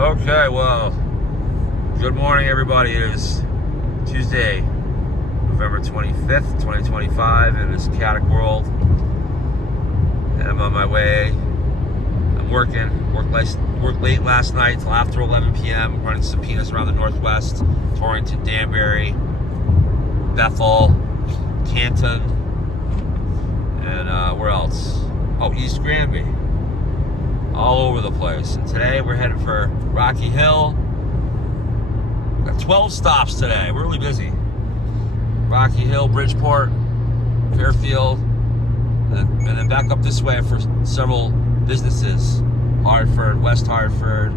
Okay, well, good morning, everybody. It is Tuesday, November 25th, 2025, in this chaotic world. And I'm on my way. I'm working. Worked late last night until after 11 p.m. Running subpoenas around the Northwest, Torrington, Danbury, Bethel, Canton, and where else? Oh, East Granby. All over the place. And today we're headed for Rocky Hill. Got 12 stops today. We're really busy. Rocky Hill, Bridgeport, Fairfield, and then back up this way for several businesses. Hartford, West Hartford.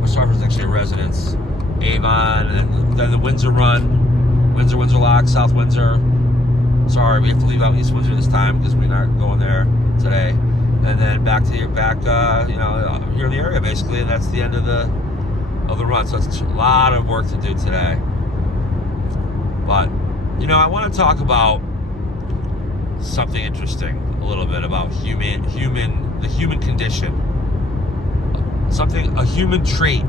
West Hartford's actually a residence. Avon, and then the Windsor Run. Windsor Lock, South Windsor. Sorry, we have to leave out East Windsor this time because we're not going there today. And then back here in the area basically, and that's the end of the run. So it's a lot of work to do today. But I want to talk about something interesting a little bit about the human condition. A human trait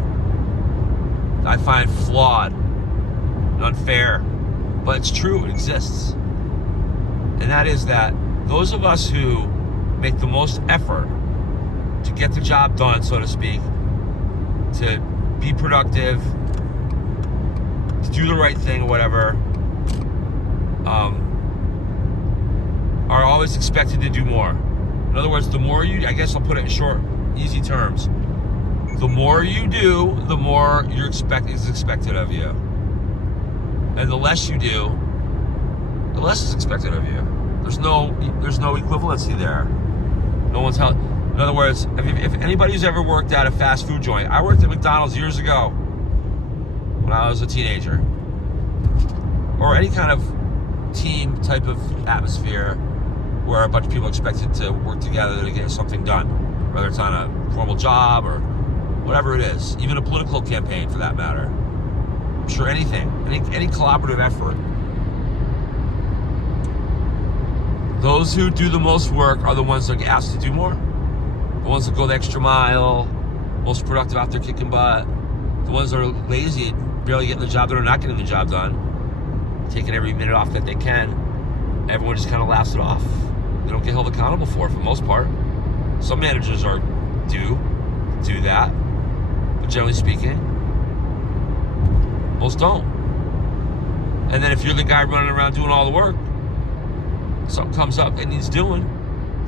I find flawed and unfair, but it's true, it exists. And that is that those of us who make the most effort to get the job done, so to speak, to be productive, to do the right thing or whatever, are always expected to do more. In other words, the more you, I guess I'll put it in short, easy terms, the more you do, the more is expected of you. And the less you do, the less is expected of you. There's no equivalency there. No one's held. In other words, if anybody's ever worked at a fast food joint, I worked at McDonald's years ago when I was a teenager, or any kind of team type of atmosphere where a bunch of people are expected to work together to get something done, whether it's on a formal job or whatever it is, even a political campaign for that matter. I'm sure anything, any collaborative effort. Those who do the most work are the ones that get asked to do more. The ones that go the extra mile, most productive after kicking butt. The ones that are lazy, barely getting the job done or not getting the job done, taking every minute off that they can. Everyone just kind of laughs it off. They don't get held accountable for the most part. Some managers do that, but generally speaking, most don't. And then if you're the guy running around doing all the work, something comes up that needs doing,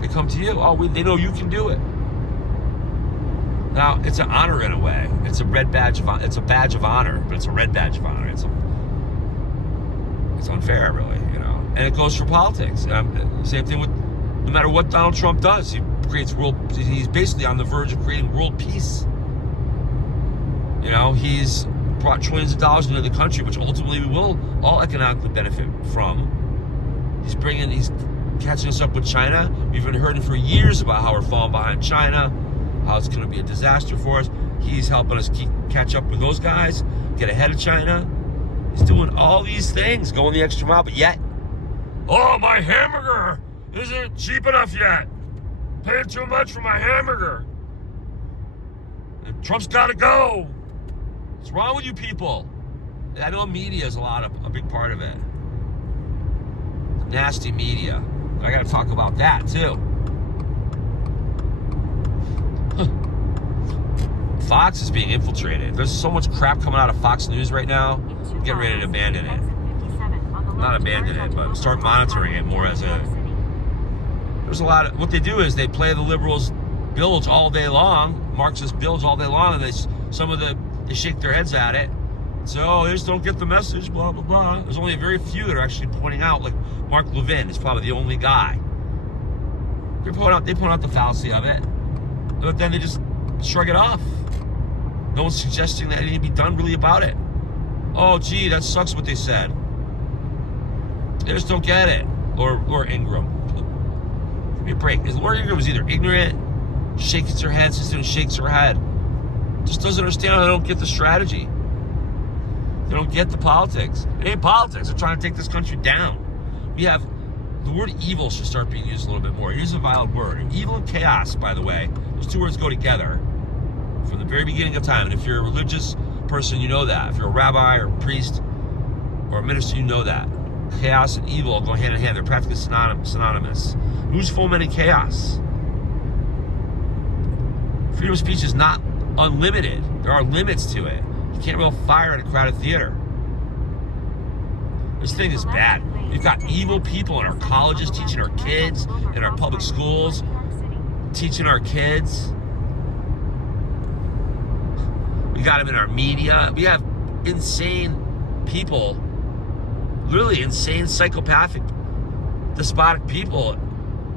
they come to you. They know you can do it. Now, it's an honor in a way. It's a red badge of honor. It's a badge of honor, but it's a red badge of honor. It's unfair, really, And it goes for politics. Same thing with, no matter what Donald Trump does, he's basically on the verge of creating world peace. He's brought trillions of dollars into the country, which ultimately we will all economically benefit from. He's catching us up with China. We've been hearing for years about how we're falling behind China, how it's going to be a disaster for us. He's helping us catch up with those guys, get ahead of China. He's doing all these things, going the extra mile, but yet, my hamburger isn't cheap enough yet. Paying too much for my hamburger. And Trump's got to go. What's wrong with you people? I know media is a big part of it. Nasty media. I got to talk about that too. Fox is being infiltrated. There's so much crap coming out of Fox News right now. I'm getting ready to abandon it. Not abandon it, but start monitoring it more as there's a lot of, what they do is they play the liberals' bilge all day long, Marxist bilge all day long, and they shake their heads at it. So, they just don't get the message, blah, blah, blah. There's only very few that are actually pointing out, like Mark Levin is probably the only guy. They point out the fallacy of it, but then they just shrug it off. No one's suggesting that anything be done really about it. Oh, gee, that sucks what they said. They just don't get it. Laura Ingraham. Give me a break. Laura Ingraham was either ignorant, shakes her head, sits there and shakes her head. Just doesn't understand how they don't get the strategy. They don't get the politics. It ain't politics. They're trying to take this country down. The word evil should start being used a little bit more. Here's a violent word. Evil and chaos, by the way, those two words go together. from the very beginning of time. And if you're a religious person, you know that. If you're a rabbi or a priest or a minister, you know that. Chaos and evil go hand in hand. They're practically synonymous. Who's fomenting chaos? Freedom of speech is not unlimited. There are limits to it. You can't roll fire at a crowded theater. This thing is bad. We've got evil people in our colleges teaching our kids, in our public schools, teaching our kids. We got them in our media. We have insane people, literally insane, psychopathic, despotic people.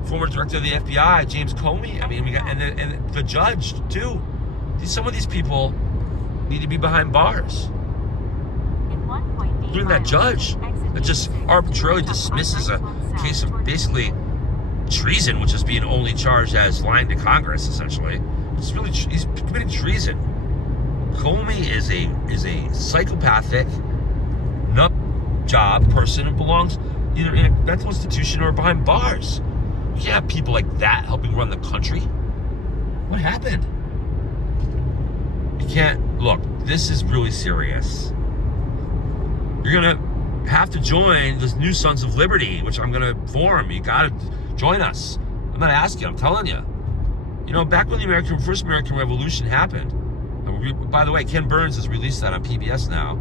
Former director of the FBI, James Comey. I mean, we got and the judge too. Some of these people need to be behind bars. Including that judge that just arbitrarily dismisses a case of basically treason, which is being only charged as lying to Congress, essentially. It's really he's committing treason. Comey is a psychopathic, nut job person who belongs either in a mental institution or behind bars. You can't have people like that helping run the country. What happened? You can't, look, this is really serious. You're gonna have to join this new Sons of Liberty, which I'm gonna form. You gotta join us. I'm not asking, I'm telling you. You know, back when the first American Revolution happened, and by the way, Ken Burns has released that on PBS now,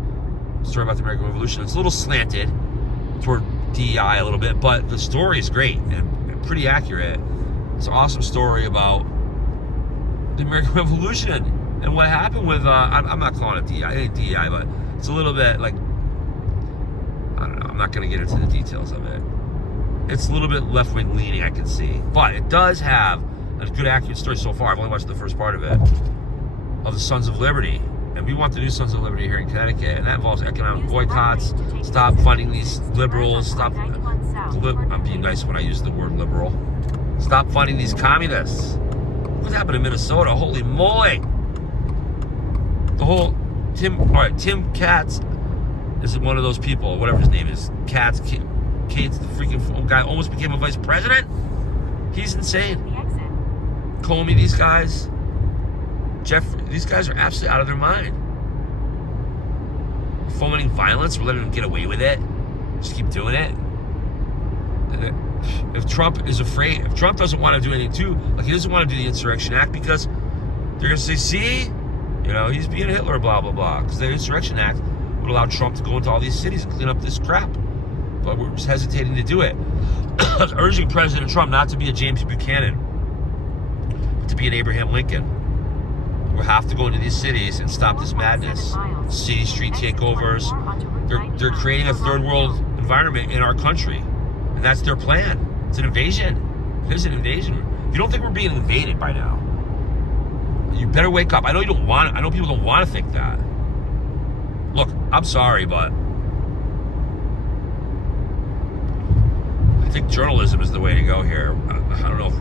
story about the American Revolution. It's a little slanted toward DEI a little bit, but the story is great and pretty accurate. It's an awesome story about the American Revolution and what happened with, I'm not calling it DEI, it ain't DEI, but it's a little bit like, I don't know, I'm not going to get into the details of it. It's a little bit left-wing leaning, I can see. But it does have a good, accurate story so far. I've only watched the first part of it, of the Sons of Liberty. And we want the new Sons of Liberty here in Connecticut, and that involves economic boycotts, stop funding these liberals, I'm being nice when I use the word liberal. Stop funding these communists. What happened in Minnesota? Holy moly. The whole, Tim Katz is one of those people, whatever his name is. Katz, Kate's the freaking guy, almost became a vice president. He's insane. Comey, these guys. Jeffrey, these guys are absolutely out of their mind. Fomenting violence, we're letting them get away with it. Just keep doing it. And if Trump is afraid, if Trump doesn't want to do anything too, like he doesn't want to do the Insurrection Act because they're going to say, see, you know, he's being Hitler, blah, blah, blah. Because the Insurrection Act would allow Trump to go into all these cities and clean up this crap. But we're just hesitating to do it. Urging President Trump not to be a James Buchanan, but to be an Abraham Lincoln. We have to go into these cities and stop this madness. City street takeovers. They're creating a third world environment in our country. And that's their plan. It's an invasion. It is an invasion. If you don't think we're being invaded by now, you better wake up. I know people don't want to think that. Look, I'm sorry, but I think journalism is the way to go here. I don't know if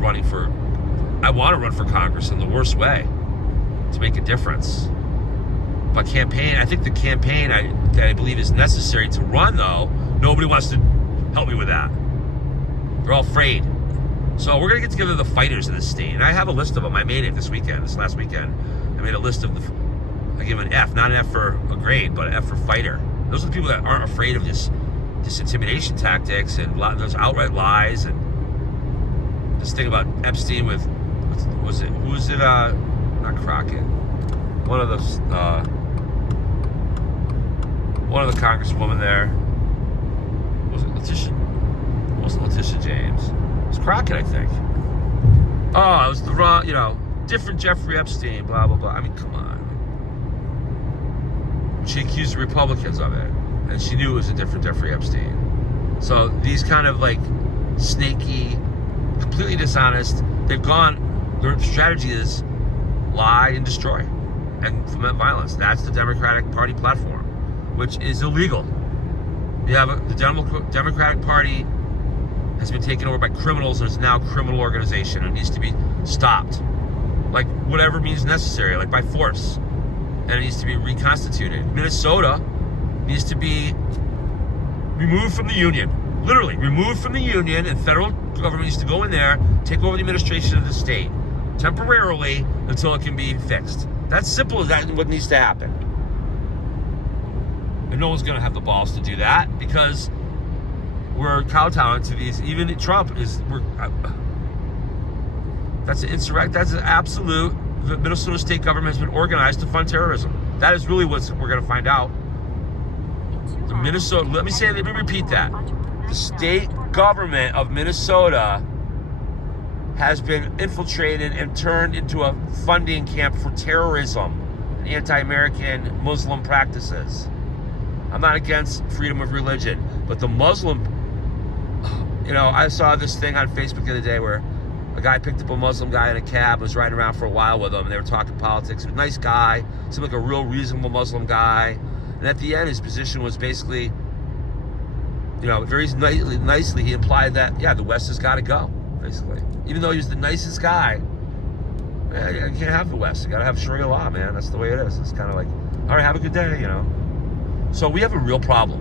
I want to run for Congress in the worst way to make a difference. But I think the campaign that I believe is necessary to run, though, nobody wants to help me with that. They're all afraid. So we're going to get together the fighters in this state. And I have a list of them. I made it this last weekend. I made a list of I give them an F, not an F for a grade, but an F for fighter. Those are the people that aren't afraid of this intimidation tactics and those outright lies and this thing about Epstein with, who was it, not Crockett, one of the congresswoman there, was it Letitia? It wasn't Letitia James. It was Crockett, I think. Oh, it was the wrong, different Jeffrey Epstein, blah, blah, blah. I mean, come on. She accused the Republicans of it, and she knew it was a different Jeffrey Epstein. So these kind of like snaky, completely dishonest, their strategy is lie and destroy and foment violence. That's the Democratic Party platform, which is illegal. You have the Democratic Party has been taken over by criminals and is now a criminal organization and needs to be stopped. Like whatever means necessary, like by force. And it needs to be reconstituted. Minnesota needs to be removed from the union. Literally, removed from the union, and federal government needs to go in there, take over the administration of the state temporarily until it can be fixed. That's simple as that what needs to happen. And no one's going to have the balls to do that because we're kowtowing to these. Even Trump is. That's an absolute. The Minnesota state government has been organized to fund terrorism. That is really what we're going to find out. The Minnesota. Let me repeat that. The state government of Minnesota has been infiltrated and turned into a funding camp for terrorism and anti-American Muslim practices. I'm not against freedom of religion, but the Muslim, I saw this thing on Facebook the other day where a guy picked up a Muslim guy in a cab, was riding around for a while with him, and they were talking politics. He was a nice guy, seemed like a real reasonable Muslim guy. And at the end, his position was basically, very nicely, he implied that, the West has got to go, basically. Even though he was the nicest guy, you can't have the West. You got to have Sharia law, man. That's the way it is. It's kind of like, all right, have a good day, So we have a real problem.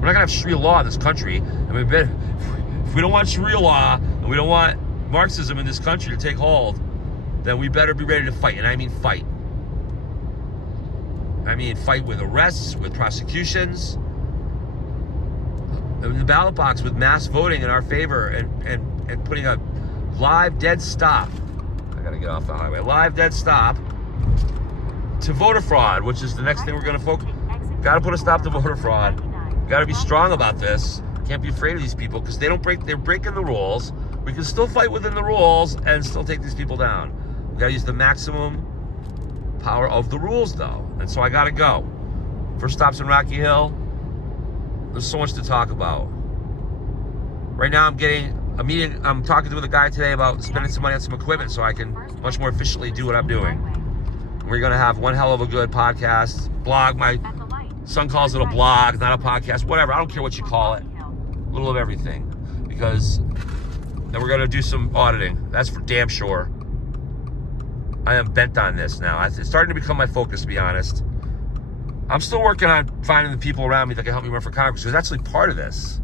We're not going to have Sharia law in this country. If we don't want Sharia law and we don't want Marxism in this country to take hold, then we better be ready to fight. And I mean fight. I mean fight with arrests, with prosecutions, in the ballot box with mass voting in our favor and putting a live dead stop. I gotta get off the highway. Live dead stop to voter fraud, which is the next thing we're gonna focus. Gotta put a stop to voter fraud. Gotta be strong about this. Can't be afraid of these people because they're breaking the rules. We can still fight within the rules and still take these people down. We gotta use the maximum power of the rules though. And so I gotta go. First stop's in Rocky Hill. There's so much to talk about. Right now I'm talking with a guy today about spending some money on some equipment so I can much more efficiently do what I'm doing. We're gonna have one hell of a good podcast, blog. My son calls it a blog, not a podcast, whatever. I don't care what you call it. A little of everything. Because then we're gonna do some auditing. That's for damn sure. I am bent on this now. It's starting to become my focus, to be honest. I'm still working on finding the people around me that can help me run for Congress, because that's actually part of this.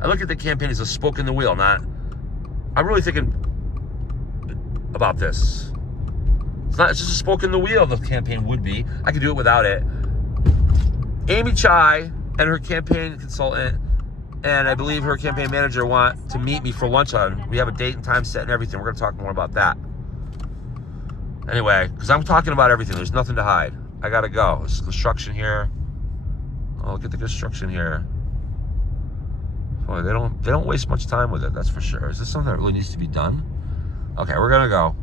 I look at the campaign as a spoke in the wheel, I'm really thinking about this. It's just a spoke in the wheel, the campaign would be. I could do it without it. Amy Chai and her campaign consultant, and I believe her campaign manager, want to meet me for lunch we have a date and time set and everything. We're going to talk more about that. Anyway, because I'm talking about everything. There's nothing to hide. I gotta go. There's construction here. Oh, look at the construction here. Boy, they don't waste much time with it, that's for sure. Is this something that really needs to be done? Okay, we're gonna go.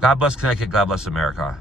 God bless Connecticut. God bless America.